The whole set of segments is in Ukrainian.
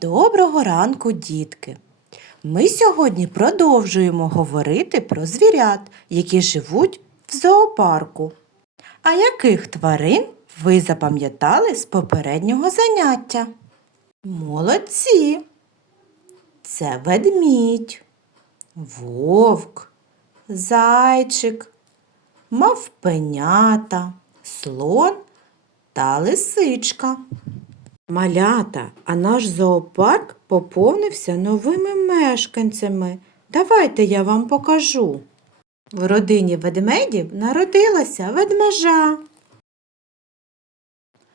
Доброго ранку, дітки! Ми сьогодні продовжуємо говорити про звірят, які живуть в зоопарку. А яких тварин ви запам'ятали з попереднього заняття? Молодці! Це ведмідь, вовк, зайчик, мавпенята, слон та лисичка. Малята, а наш зоопарк поповнився новими мешканцями. Давайте я вам покажу. В родині ведмедів народилася ведмежа.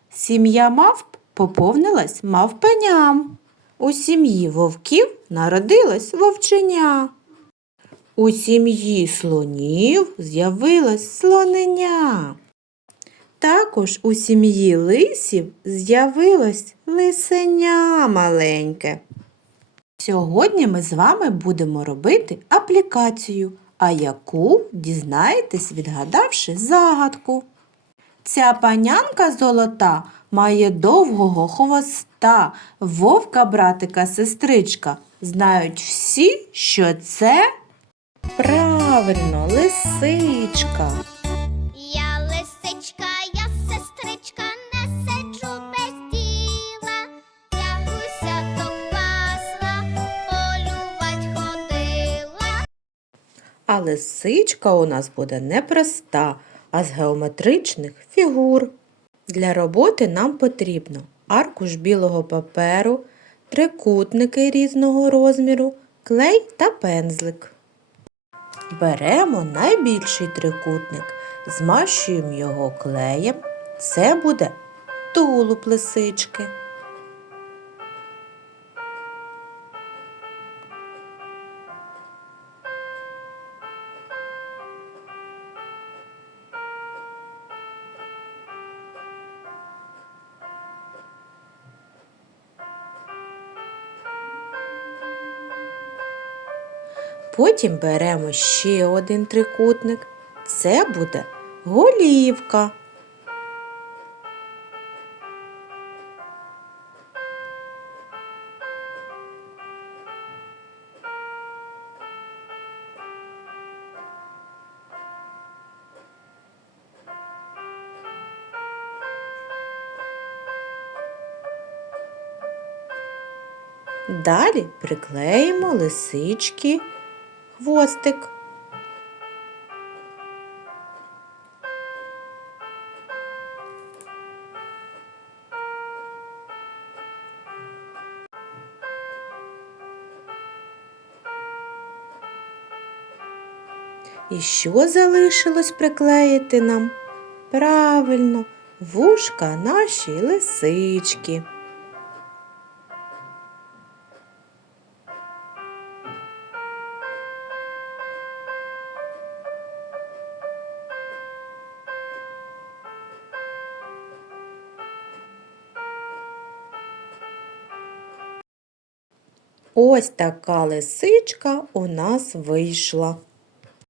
Сім'я мавп поповнилась мавпеням. У сім'ї вовків народилась вовченя. У сім'ї слонів з'явилась слоненя. Також у сім'ї лисів з'явилось лисеня маленьке. Сьогодні ми з вами будемо робити аплікацію, а яку дізнаєтесь, відгадавши загадку. Ця панянка золота має довгого хвоста, вовка братика сестричка. Знають всі, що це правильно лисичка. А лисичка у нас буде не проста, а з геометричних фігур. Для роботи нам потрібно аркуш білого паперу, трикутники різного розміру, клей та пензлик. Беремо найбільший трикутник, змащуємо його клеєм. Це буде тулуб лисички. Потім беремо ще один трикутник. Це буде голівка. Далі приклеїмо лисички хвостик. І що залишилось приклеїти нам? Правильно, вушка нашій лисички. Ось така лисичка у нас вийшла.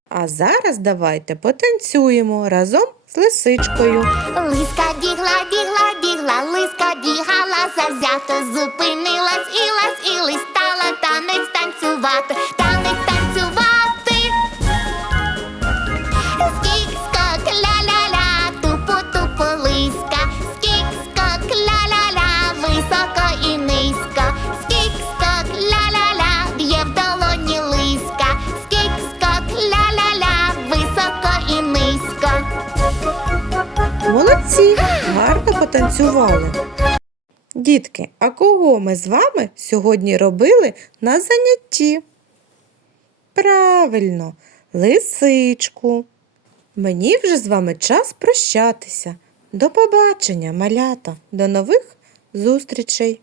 А зараз давайте потанцюємо разом з лисичкою. Лиска бігла, бігла, бігла, лиска бігала, завзято зупинилась і лас, і листала танець танцювати. Потанцювали. Дітки, а кого ми з вами сьогодні робили на занятті? Правильно, лисичку. Мені вже з вами час прощатися. До побачення, малята, до нових зустрічей!